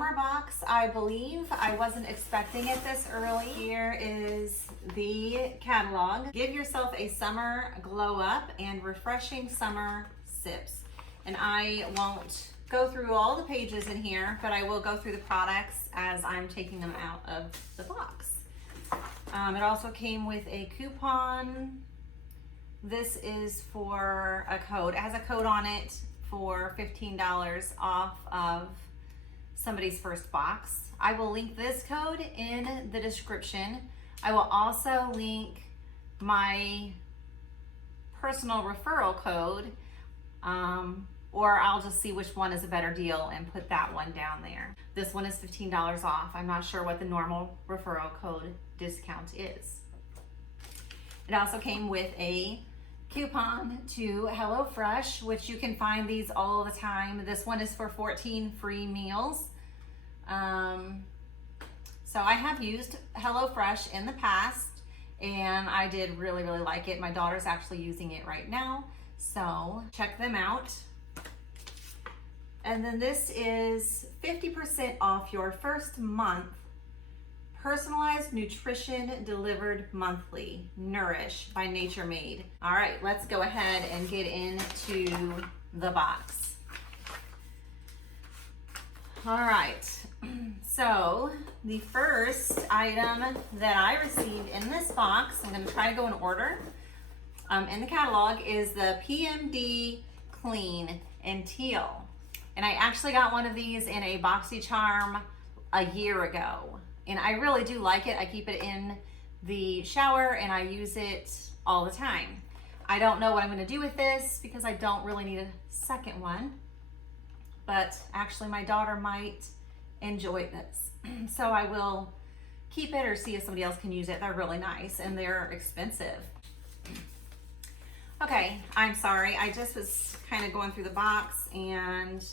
summer box, I believe. I wasn't expecting it this early. Here is the catalog. Give yourself a summer glow up and refreshing summer sips. And I won't go through all the pages in here, but I will go through the products as I'm taking them out of the box. It also came with a coupon. This is for a code. It has a code on it for $15 off of somebody's first box. I will link this code in the description. I will also link my personal referral code, or I'll just see which one is a better deal and put that one down there. This one is $15 off. I'm not sure what the normal referral code discount is. It also came with a coupon to HelloFresh, which you can find these all the time. This one is for 14 free meals. So I have used HelloFresh in the past and I did really like it. My daughter's actually using it right now, so check them out. And then this is 50% off your first month. Personalized nutrition delivered monthly. Nourish by Nature Made. All right, let's go ahead and get into the box. All right, so the first item that I received in this box, I'm gonna try to go in order, in the catalog is the PMD Clean in Teal. And I actually got one of these in a BoxyCharm a year ago. And I really do like it. I keep it in the shower and I use it all the time. I don't know what I'm gonna do with this because I don't really need a second one, but actually my daughter might enjoy this. So I will keep it or see if somebody else can use it. They're really nice and they're expensive. Okay, I'm sorry. I just was kind of going through the box and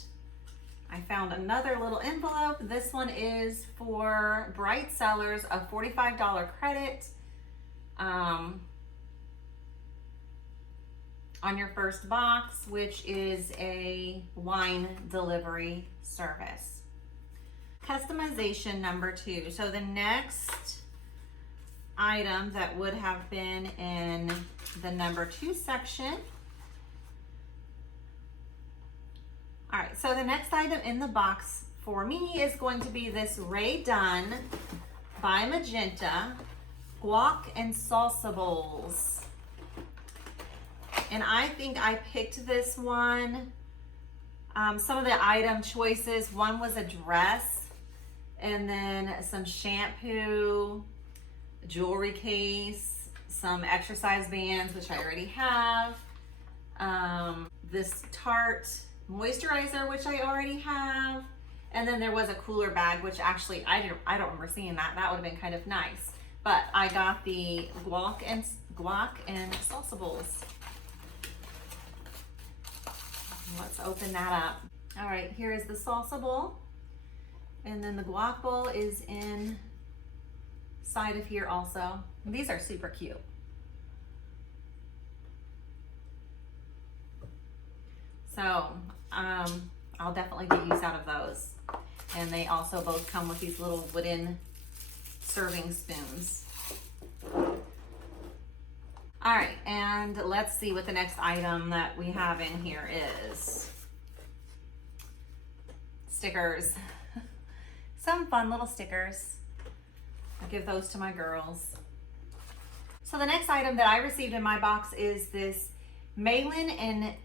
I found another little envelope. This one is for Bright Sellers, a $45 credit on your first box, which is a wine delivery service. Customization number 2. So the next item that would have been in the number 2 section. All right, so the next item in the box for me is going to be this Ray Dunn by Magenta guac and salsa bowls. And I think I picked this one. Some of the item choices, one was a dress and then some shampoo, jewelry case, some exercise bands, which I already have, this Tarte moisturizer, which I already have, and then there was a cooler bag, which actually I don't remember seeing that. That would have been kind of nice. But I got the guac and salsa bowls. Let's open that up. All right, here is the salsa bowl, and then the guac bowl is inside of here also. These are super cute. So I'll definitely get use out of those. And they also both come with these little wooden serving spoons. All right, and let's see what the next item that we have in here is. Stickers. Some fun little stickers. I'll give those to my girls. So the next item that I received in my box is this Malin and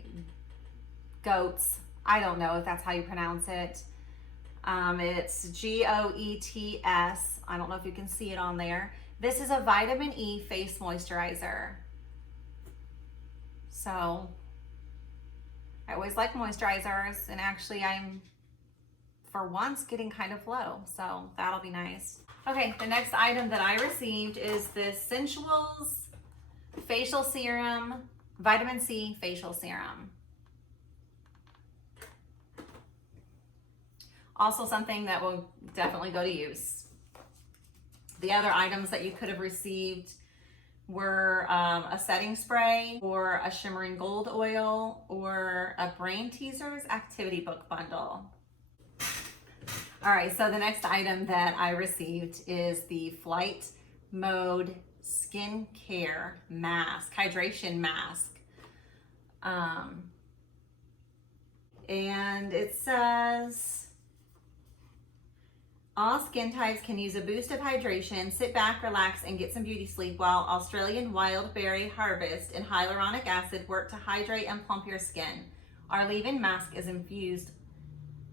Goetz. I don't know if that's how you pronounce it. It's Goets. I don't know if you can see it on there. This is a vitamin E face moisturizer. So I always like moisturizers, and actually I'm for once getting kind of low, so that'll be nice. Okay, the next item that I received is this Sensuals facial serum, vitamin C facial serum. Also something that will definitely go to use. The other items that you could have received were a setting spray or a shimmering gold oil or a Brain Teasers activity book bundle. All right, so the next item that I received is the Flight Mode Skincare Mask, Hydration Mask. And it says, all skin types can use a boost of hydration. Sit back, relax, and get some beauty sleep while Australian wild berry harvest and hyaluronic acid work to hydrate and plump your skin. Our leave-in mask is infused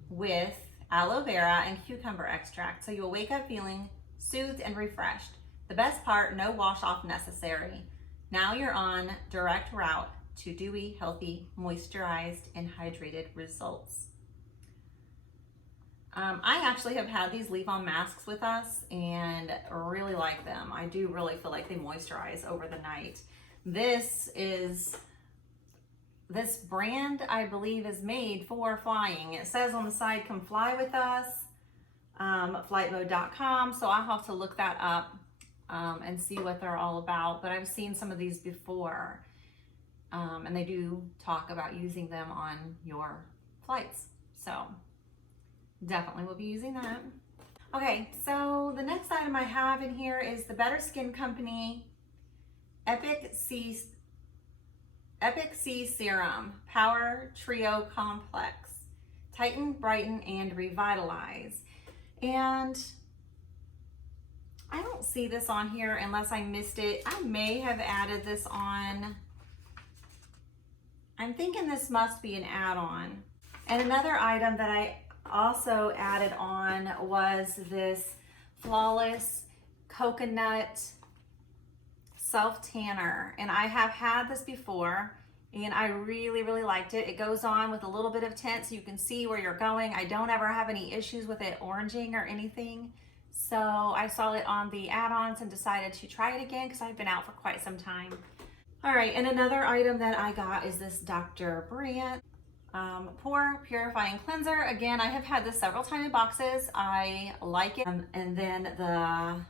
with aloe vera and cucumber extract, so you'll wake up feeling soothed and refreshed. The best part, no wash off necessary. Now you're on direct route to dewy, healthy, moisturized, and hydrated results. I actually have had these leave-on masks with us and really like them. I do really feel like they moisturize over the night. This brand, I believe, is made for flying. It says on the side, come fly with us, flightmode.com. So I'll have to look that up and see what they're all about. But I've seen some of these before, and they do talk about using them on your flights. So definitely will be using that. Okay, so the next item I have in here is the Better Skin Company Epic C Serum Power Trio Complex. Tighten, brighten, and revitalize. And I don't see this on here unless I missed it. I may have added this on. I'm thinking this must be an add-on. And another item that I also added on was this Flawless Coconut Self Tanner, and I have had this before and I really liked it. It goes on with a little bit of tint so you can see where you're going. I don't ever have any issues with it oranging or anything, so I saw it on the add-ons and decided to try it again because I've been out for quite some time. All right, and another item that I got is this Dr. Brandt Pore Purifying Cleanser. Again, I have had this several times in boxes. I like it. And then the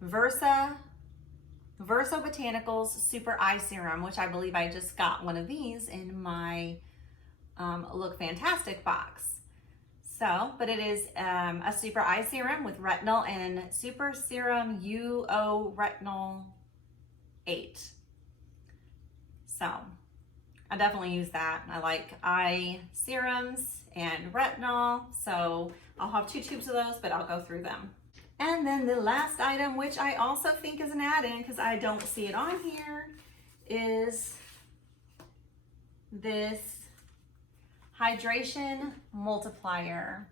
Verso Botanicals Super Eye Serum, which I believe I just got one of these in my Look Fantastic box. So, but it is a Super Eye Serum with retinol and Super Serum UO Retinol 8. So I definitely use that. I like eye serums and retinol, so I'll have 2 tubes of those, but I'll go through them. And then the last item, which I also think is an add-in because I don't see it on here, is this Hydration Multiplier.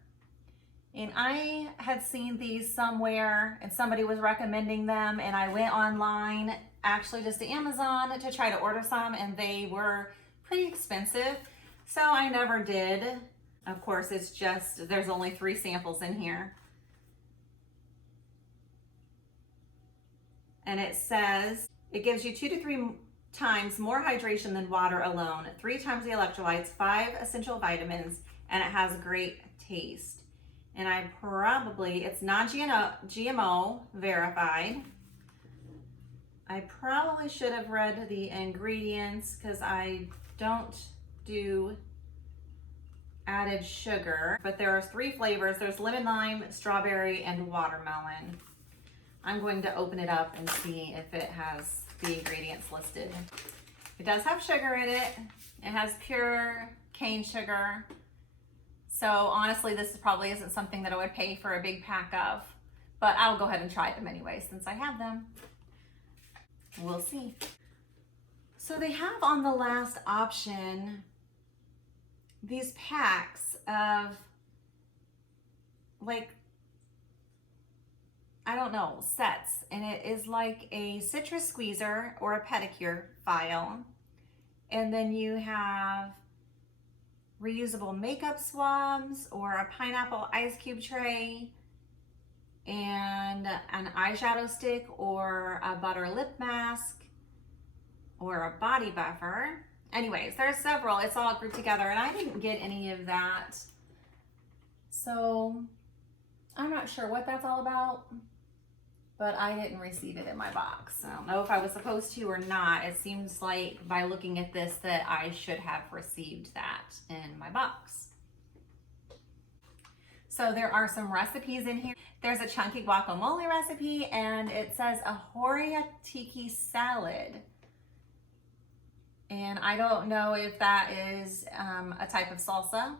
And I had seen these somewhere and somebody was recommending them, and I went online, actually just to Amazon, to try to order some, and they were pretty expensive, so I never did. Of course, it's just, there's only 3 samples in here. And it says, it gives you 2 to 3 times more hydration than water alone, 3 times the electrolytes, 5 essential vitamins, and it has great taste. And it's non-GMO verified. I probably should have read the ingredients because I don't do added sugar, but there are 3 flavors. There's lemon, lime, strawberry, and watermelon. I'm going to open it up and see if it has the ingredients listed. It does have sugar in it. It has pure cane sugar. So honestly, this probably isn't something that I would pay for a big pack of, but I'll go ahead and try them anyway since I have them. We'll see. So they have on the last option these packs of, like, I don't know, sets, and it is like a citrus squeezer or a pedicure file, and then you have reusable makeup swabs or a pineapple ice cube tray and an eyeshadow stick or a butter lip mask or a body buffer. Anyways, there's several. It's all grouped together, and I didn't get any of that, so I'm not sure what that's all about, but I didn't receive it in my box. I don't know if I was supposed to or not. It seems like by looking at this that I should have received that in my box. So there are some recipes in here. There's a chunky guacamole recipe, and it says a horiyatiki salad. And I don't know if that is a type of salsa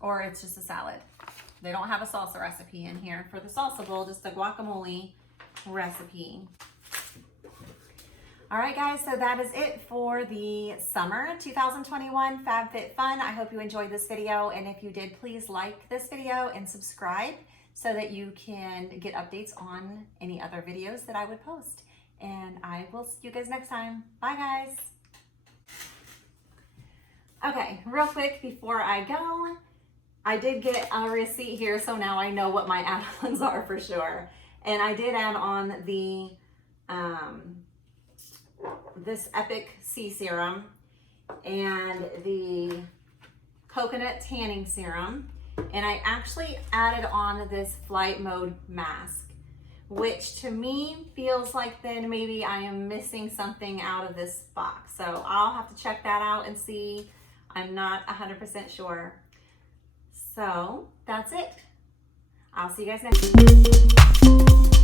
or it's just a salad. They don't have a salsa recipe in here for the salsa bowl, just a guacamole recipe. All right, guys, so that is it for the summer 2021 Fab Fit Fun. I hope you enjoyed this video, and if you did, please like this video and subscribe so that you can get updates on any other videos that I would post. And I will see you guys next time. Bye, guys. Okay, real quick before I go, I did get a receipt here, so now I know what my add-ons are for sure. And I did add on the this Epic C Serum and the Coconut Tanning Serum. And I actually added on this Flight Mode Mask, which to me feels like then maybe I am missing something out of this box. So I'll have to check that out and see. I'm not 100% sure. So that's it. I'll see you guys next time.